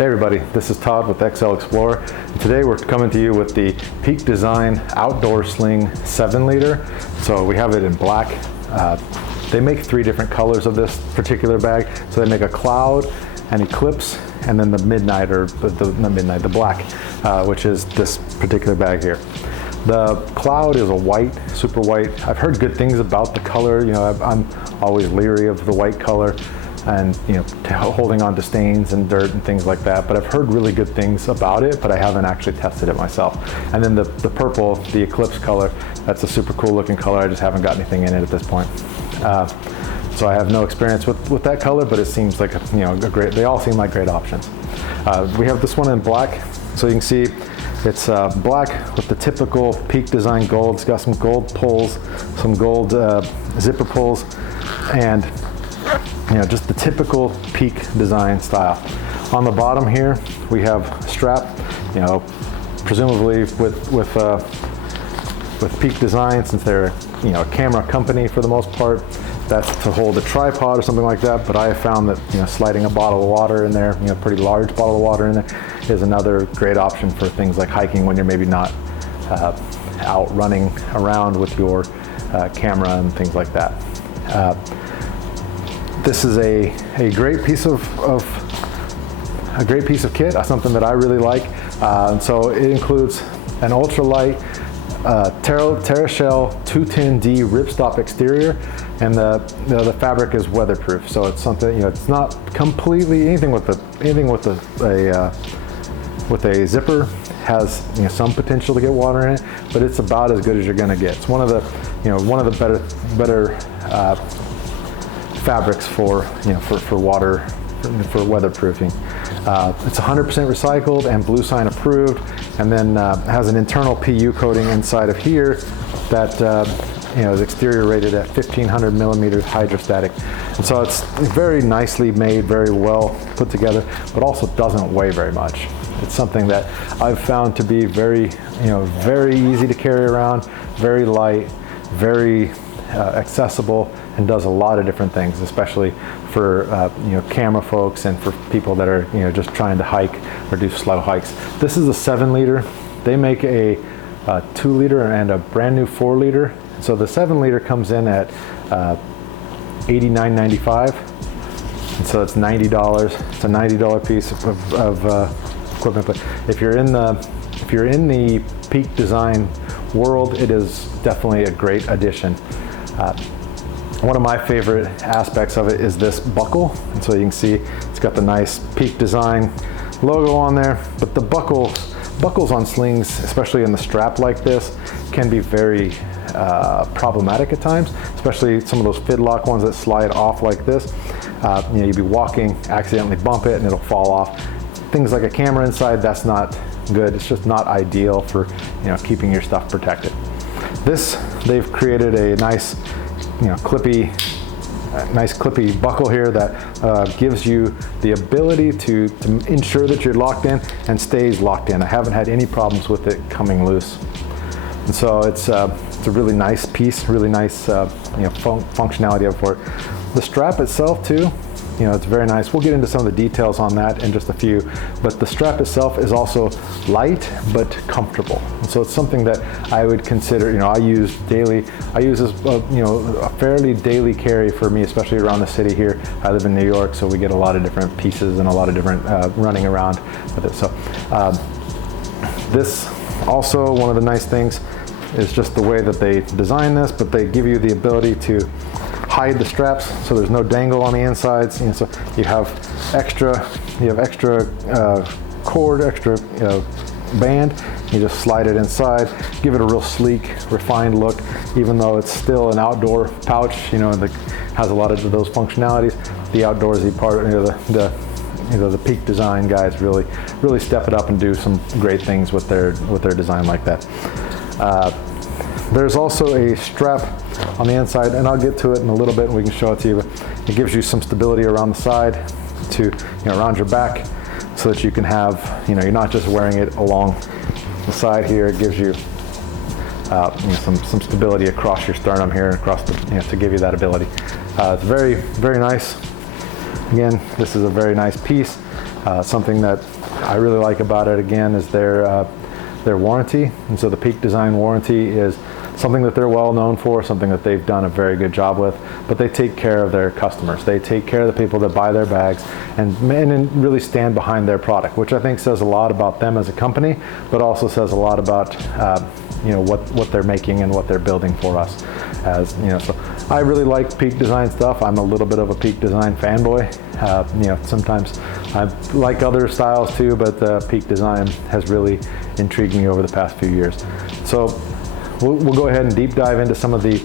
Hey everybody, this is Todd with XL Explorer. And today we're coming to you with the Peak Design Outdoor Sling 7 liter. So we have it in black. They make 3 different colors of this particular bag. So they make a cloud, an eclipse, and then the midnight, or the black, which is this particular bag here. The cloud is a white, super white. I've heard good things about the color. You know, I'm always leery of the white color and, you know, holding on to stains and dirt and things like that. But I've heard really good things about it, but I haven't actually tested it myself. And then the purple, the eclipse color, that's a super cool looking color. I just haven't got anything in it at this point. So I have no experience with that color, but it seems like they all seem like great options. We have this one in black, so you can see it's black with the typical Peak Design gold. It's got some gold pulls, some gold zipper pulls, and just the typical Peak Design style. On the bottom here, we have strap, presumably with Peak Design, since they're a camera company for the most part. That's to hold a tripod or something like that, but I have found that sliding a bottle of water in there, pretty large bottle of water in there, is another great option for things like hiking when you're maybe not out running around with your camera and things like that. This is a great piece of kit, something that I really like. So it includes an ultralight Terrashell 210D ripstop exterior, and the fabric is weatherproof. So it's something, it's not completely anything with a zipper has some potential to get water in it, but it's about as good as you're going to get. It's one of the better fabrics for water, for weatherproofing. It's 100% recycled and Blue Sign approved, and then has an internal PU coating inside of here that is exterior rated at 1500 millimeters hydrostatic. And so it's very nicely made, very well put together, but also doesn't weigh very much. It's something that I've found to be very easy to carry around, very light, very accessible, and does a lot of different things, especially for camera folks and for people that are just trying to hike or do slow hikes. This is a 7 liter. They make a 2 liter and a brand new 4 liter. So the 7 liter comes in at $89.95, and so it's $90. It's a $90 piece of equipment. But if you're in the Peak Design world, it is definitely a great addition. One of my favorite aspects of it is this buckle. And so you can see it's got the nice Peak Design logo on there, but the buckles on slings, especially in the strap like this, can be very problematic at times, especially some of those fidlock ones that slide off like this. You'd be walking, accidentally bump it, and it'll fall off. Things like a camera inside, that's not good. It's just not ideal for keeping your stuff protected. They've created a nice clippy buckle here that gives you the ability to ensure that you're locked in and stays locked in. I haven't had any problems with it coming loose. And so it's a really nice piece, really nice functionality of it. The strap itself too, it's very nice. We'll get into some of the details on that in just a few, but the strap itself is also light but comfortable. And so it's something that I would consider, I use daily. I use this, a fairly daily carry for me, especially around the city here. I live in New York, so we get a lot of different pieces and a lot of different running around with it. So this also, one of the nice things is just the way that they design this, but they give you the ability to hide the straps, so there's no dangle on the insides. So you have extra cord, extra band. You just slide it inside, give it a real sleek, refined look, even though it's still an outdoor pouch. That has a lot of those functionalities. The outdoorsy part, the Peak Design guys really step it up and do some great things with their design like that. There's also a strap on the inside, and I'll get to it in a little bit and we can show it to you, but it gives you some stability around the side to, around your back, so that you can have, you're not just wearing it along the side here. It gives you, some stability across your sternum here, across the, to give you that ability. It's very, very nice. Again, this is a very nice piece. Something that I really like about it, again, is their warranty. And so the Peak Design warranty is something that they're well known for, something that they've done a very good job with, but they take care of their customers. They take care of the people that buy their bags and really stand behind their product, which I think says a lot about them as a company, but also says a lot about what they're making and what they're building for us. So I really like Peak Design stuff. I'm a little bit of a Peak Design fanboy. Sometimes I like other styles too, but Peak Design has really intrigued me over the past few years. So we'll go ahead and deep dive into some of the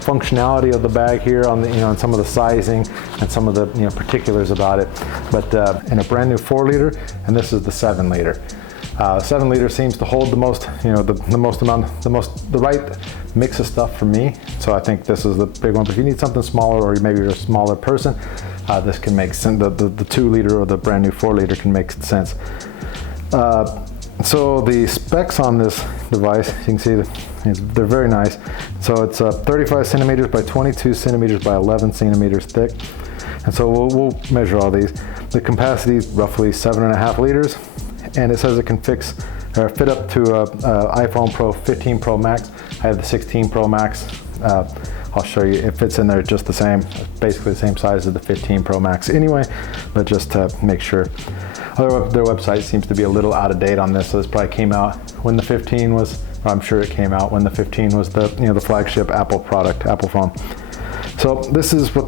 functionality of the bag here on and some of the sizing and some of the particulars about it. But in a brand new 4-liter, and this is the 7-liter. 7-liter seems to hold the most, the right mix of stuff for me. So I think this is the big one. But if you need something smaller, or maybe you're a smaller person, this can make sense. The 2-liter or the brand new 4-liter can make sense. So the specs on this device, you can see they're very nice. So it's 35 centimeters by 22 centimeters by 11 centimeters thick. And so we'll measure all these. The capacity is roughly 7.5 liters. And it says it can fit up to a iPhone Pro 15 Pro Max. I have the 16 Pro Max. I'll show you, it fits in there just the same, basically the same size as the 15 Pro Max anyway, but just to make sure. Their website seems to be a little out of date on this, so this probably came out when the 15 was, or I'm sure it came out when the 15 was the flagship Apple product, Apple phone. So this is what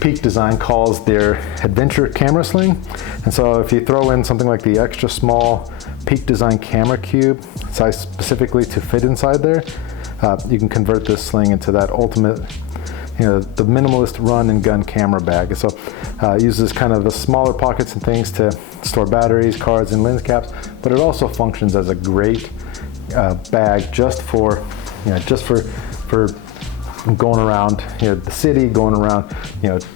Peak Design calls their adventure camera sling. And so if you throw in something like the extra small Peak Design camera cube, sized specifically to fit inside there, you can convert this sling into that ultimate, the minimalist run and gun camera bag. So it uses kind of the smaller pockets and things to store batteries, cards, and lens caps, but it also functions as a great bag just for going around the city, going around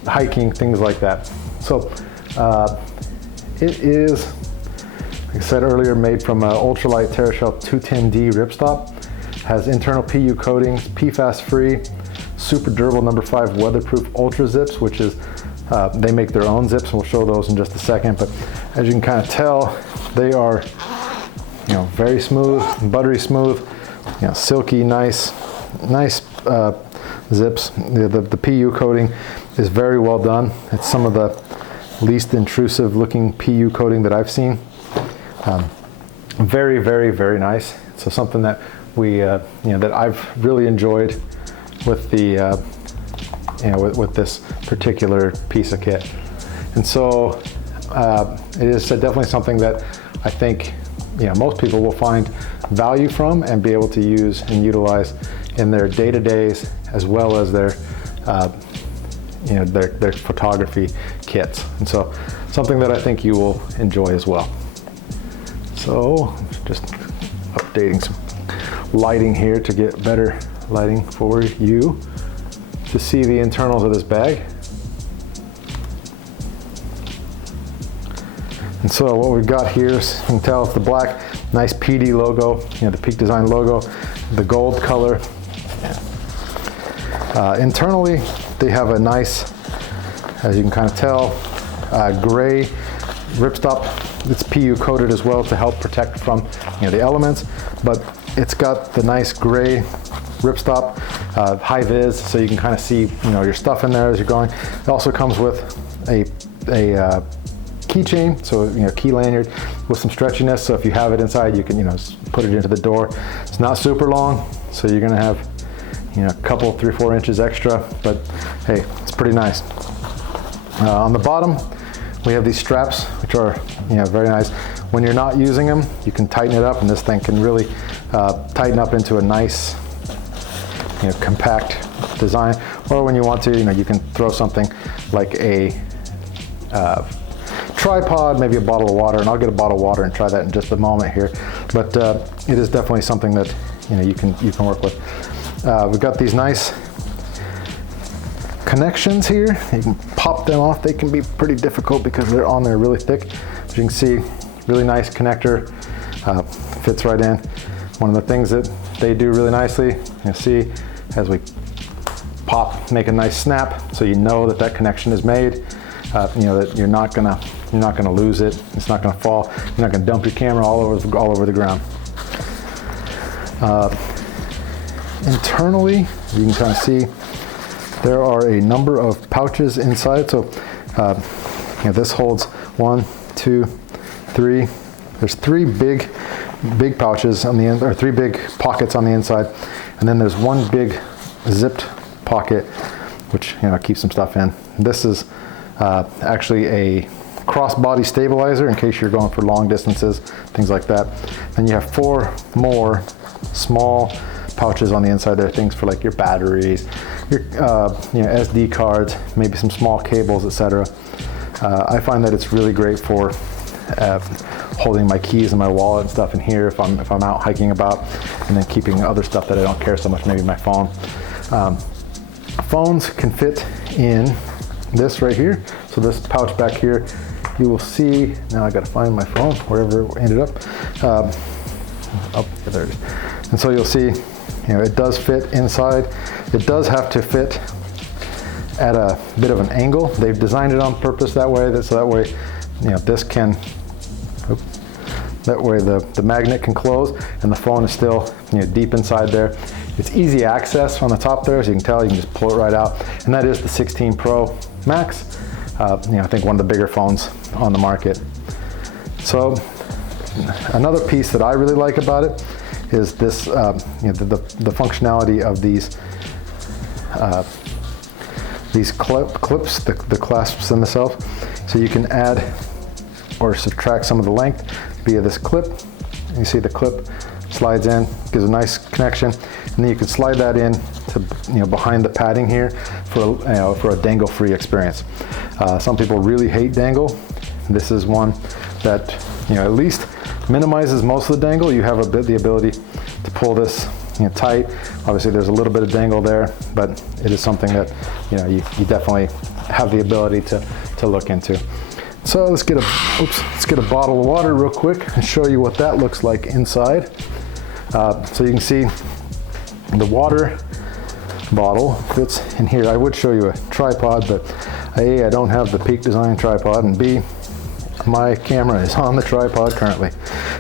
hiking, things like that. So it is, like I said earlier, made from ultralight Terrashell 210D ripstop. Has internal PU coatings, PFAS free, super durable number 5 weatherproof ultra zips, which is they make their own zips, and we'll show those in just a second. But as you can kind of tell, they are very smooth, buttery smooth, silky, nice zips. The PU coating is very well done. It's some of the least intrusive looking PU coating that I've seen. Very, very, very nice. So something that that I've really enjoyed with the with this particular piece of kit. And so it is definitely something that I think most people will find value from and be able to use and utilize in their day-to-days, as well as their their photography kits. And so something that I think you will enjoy as well. So just updating some lighting here to get better lighting for you to see the internals of this bag. And so what we've got here is, you can tell, it's the black, nice PD logo, the Peak Design logo, the gold color. Internally, they have a nice, as you can kind of tell, gray ripstop. It's PU coated as well to help protect from the elements, but it's got the nice gray ripstop, high vis, so you can kind of see your stuff in there as you're going. It also comes with a keychain, so key lanyard with some stretchiness. So if you have it inside, you can put it into the door. It's not super long, so you're gonna have a couple, 3-4 inches extra, but hey, it's pretty nice. On the bottom, we have these straps, which are very nice. When you're not using them, you can tighten it up, and this thing can really tighten up into a nice, compact design. Or when you want to, you can throw something like a tripod, maybe a bottle of water, and I'll get a bottle of water and try that in just a moment here. But it is definitely something that you can work with. We've got these nice connections here. You can pop them off. They can be pretty difficult because they're on there really thick. As you can see, really nice connector, fits right in. One of the things that they do really nicely, see, as we pop, make a nice snap, so you know that that connection is made. You know that you're not gonna lose it. It's not gonna fall. You're not gonna dump your camera all over the ground. Internally, you can kind of see there are a number of pouches inside. So you know, this holds 1, 2, 3. There's 3 big pouches on the end, or 3 big pockets on the inside, and then there's 1 big zipped pocket, which, you know, keeps some stuff in. This is actually a crossbody stabilizer in case you're going for long distances, things like that. And you have 4 more small pouches on the inside there, things for like your batteries, your you know, SD cards, maybe some small cables, etc. I find that it's really great for holding my keys and my wallet and stuff in here if I'm out hiking about, and then keeping other stuff that I don't care so much, maybe my phone. Phones can fit in this right here. So this pouch back here, you will see, now I gotta find my phone, wherever it ended up. Oh, there it is. And so you'll see, you know, it does fit inside. It does have to fit at a bit of an angle. They've designed it on purpose that way, so that way, you know, this can, that way the magnet can close and the phone is still, you know, deep inside there. It's easy access on the top there, so you can tell, you can just pull it right out. And that is the 16 Pro Max. You know, I think one of the bigger phones on the market. So another piece that I really like about it is this, you know, the functionality of these clips, the clasps themselves. So you can add or subtract some of the length via this clip. You see the clip slides in, gives a nice connection, and then you can slide that in to, you know, behind the padding here for, you know, for a dangle-free experience. Some people really hate dangle. This is one that, you know, at least minimizes most of the dangle. You have the ability to pull this, you know, tight. Obviously there's a little bit of dangle there, but it is something that, you know, you definitely have the ability to look into. So let's get a bottle of water real quick and show you what that looks like inside. So you can see the water bottle fits in here. I would show you a tripod, but A, I don't have the Peak Design tripod, and B, my camera is on the tripod currently.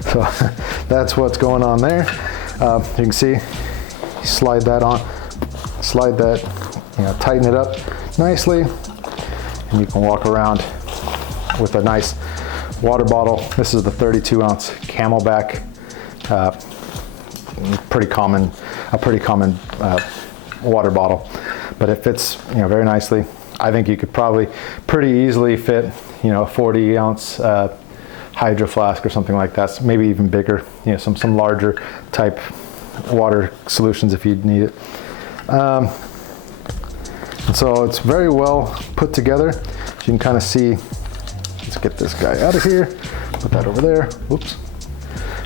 So that's what's going on there. You can see, slide that on, slide that, you know, tighten it up nicely, and you can walk around with a nice water bottle. This is the 32-ounce Camelback, a pretty common water bottle, but it fits, you know, very nicely. I think you could probably pretty easily fit, you know, a 40-ounce hydro flask or something like that, so maybe even bigger, you know, some larger type water solutions if you need it. And so it's very well put together. You can kind of see, let's get this guy out of here, put that over there, whoops.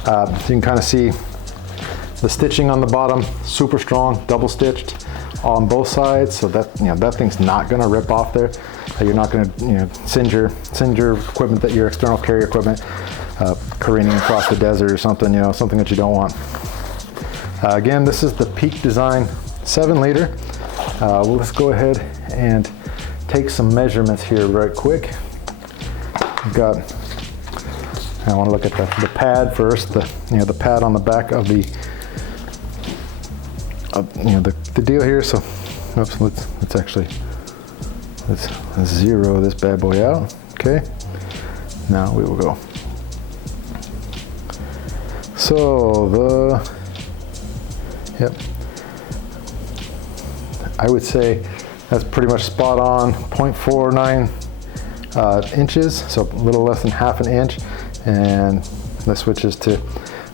So you can kind of see the stitching on the bottom, super strong, double stitched on both sides, so that, you know, that thing's not going to rip off there. You're not going to, you know, send your equipment, that your external carry equipment, careening across the desert or something, you know, something that you don't want. Again, this is the Peak Design 7-liter. Well, let's go ahead and take some measurements here right quick. I want to look at the pad first. You know, the pad on the back of the you know, the deal here. So, oops, let's zero this bad boy out. Okay. Now we will go. So yep. I would say that's pretty much spot on, 0.49 inches, so a little less than half an inch, and this switches to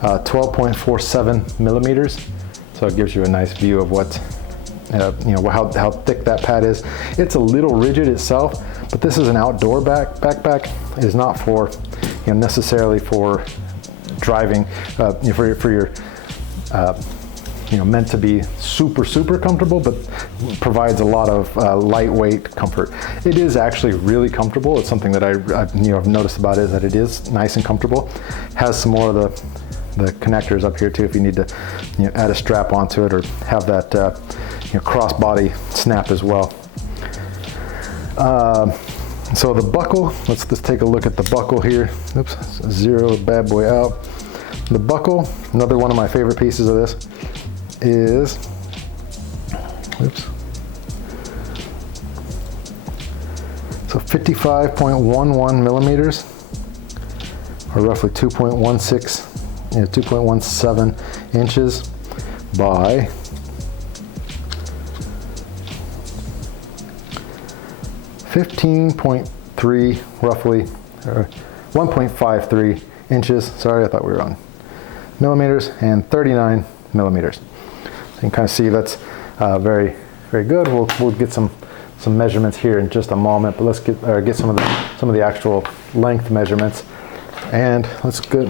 12.47 millimeters. So it gives you a nice view of what, you know, how thick that pad is. It's a little rigid itself, but this is an outdoor backpack. It is not for, you know, necessarily for driving, you know, for your you know, meant to be super comfortable, but provides a lot of lightweight comfort. It is actually really comfortable. It's something that I've noticed about it, is that it is nice and comfortable. Has some more of the connectors up here too, if you need to, you know, add a strap onto it or have that crossbody snap as well. So the buckle, let's just take a look at the buckle here. Oops, zero bad boy out. The buckle, another one of my favorite pieces of this is, oops, so 55.11 millimeters, or roughly 2.16, 2.17 inches by 15.3, roughly, or 1.53 inches. Sorry, I thought we were on millimeters, and 39 millimeters. You can kind of see that's very, very good. We'll get some measurements here in just a moment, but let's get some of the actual length measurements, and let's get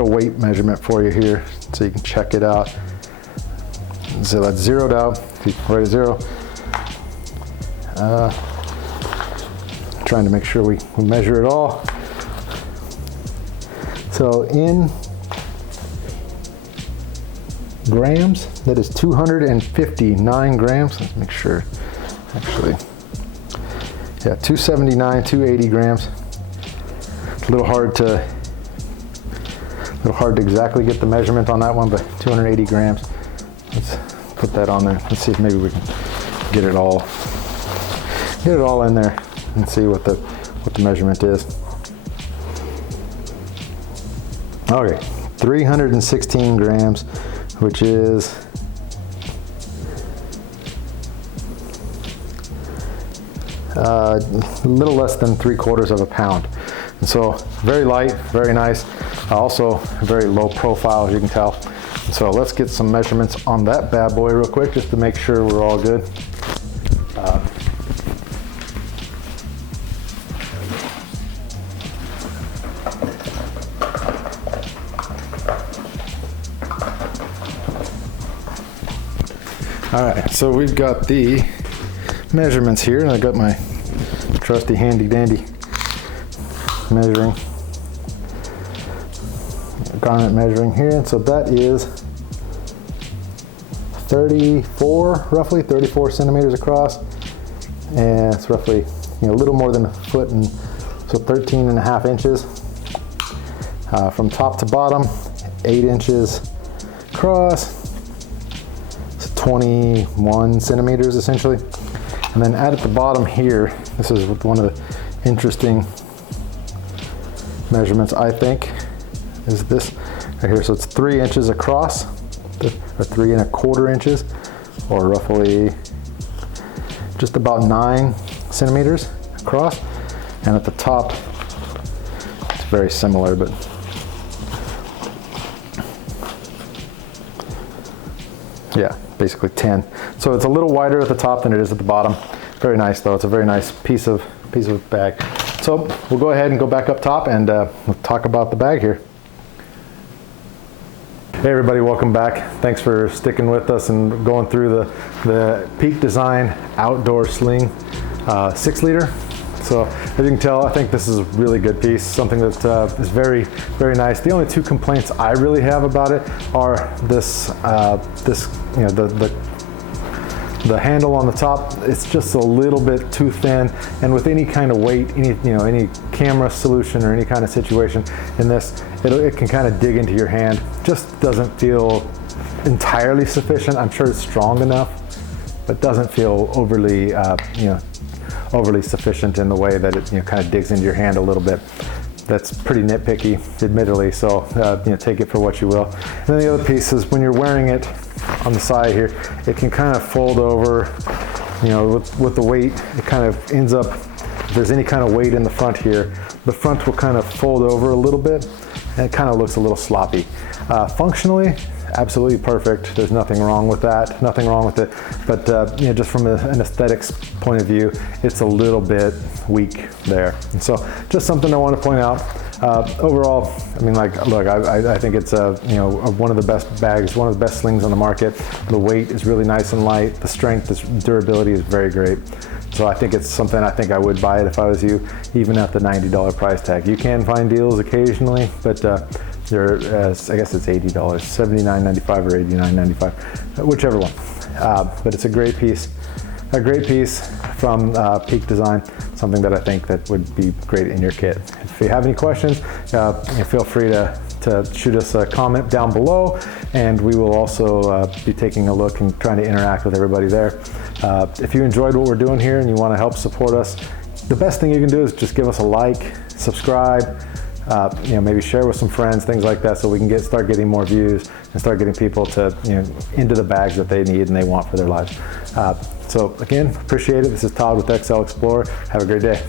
a weight measurement for you here so you can check it out. So that's zeroed out. Right at zero. Trying to make sure we measure it all. So in grams, that is 259 grams. Let's make sure, actually, yeah, 279, 280 grams. It's a little hard to exactly get the measurement on that one, but 280 grams. Let's put that on there. Let's see if maybe we can get it all in there and see what the measurement is. Okay, 316 grams, which is a little less than 3/4 of a pound. And so very light, very nice. Also very low profile, as you can tell. So let's get some measurements on that bad boy real quick, just to make sure we're all good. All right, so we've got the measurements here, and I got my trusty handy dandy measuring garment measuring here, and so that is 34, roughly 34 centimeters across, and it's roughly a little more than a foot, and so 13.5 inches from top to bottom, 8 inches across. 21 centimeters essentially. And then at the bottom here, this is one of the interesting measurements, I think, is this right here. So it's 3 inches across, or 3 1/4 inches, or roughly just about 9 centimeters across. And at the top, it's very similar, but yeah, basically 10. So it's a little wider at the top than it is at the bottom. Very nice though. It's a very nice piece of bag. So we'll go ahead and go back up top, and we'll talk about the bag here. Hey everybody, welcome back. Thanks for sticking with us and going through the Peak Design Outdoor Sling 6-liter. So as you can tell, I think this is a really good piece, something that is very, very nice. The only two complaints I really have about it are this, the handle on the top. It's just a little bit too thin, and with any kind of weight, any camera solution or any kind of situation in this, it can kind of dig into your hand. Just doesn't feel entirely sufficient. I'm sure it's strong enough, but doesn't feel overly, overly sufficient in the way that it kind of digs into your hand a little bit. That's pretty nitpicky, admittedly, so take it for what you will. And then the other piece is when you're wearing it on the side here, it can kind of fold over, with the weight, it kind of ends up, if there's any kind of weight in the front here, the front will kind of fold over a little bit, and it kind of looks a little sloppy. Functionally, absolutely perfect. There's nothing wrong with that, nothing wrong with it. But just from an aesthetics point of view, it's a little bit weak there. And so just something I want to point out. Overall, I mean, look, I think it's one of the best bags, one of the best slings on the market. The weight is really nice and light. The strength, the durability is very great. So I think it's something I would buy it if I was you, even at the $90 price tag. You can find deals occasionally, but I guess it's $80, $79.95 or $89.95, whichever one. but it's a great piece from Peak Design, something that I think that would be great in your kit. If you have any questions, feel free to shoot us a comment down below, and we will also be taking a look and trying to interact with everybody there. If you enjoyed what we're doing here and you want to help support us, the best thing you can do is just give us a like, subscribe, maybe share with some friends, things like that, so we can start getting more views and start getting people to into the bags that they need and they want for their lives. So again, appreciate it. This is Todd with XL Explorer. Have a great day.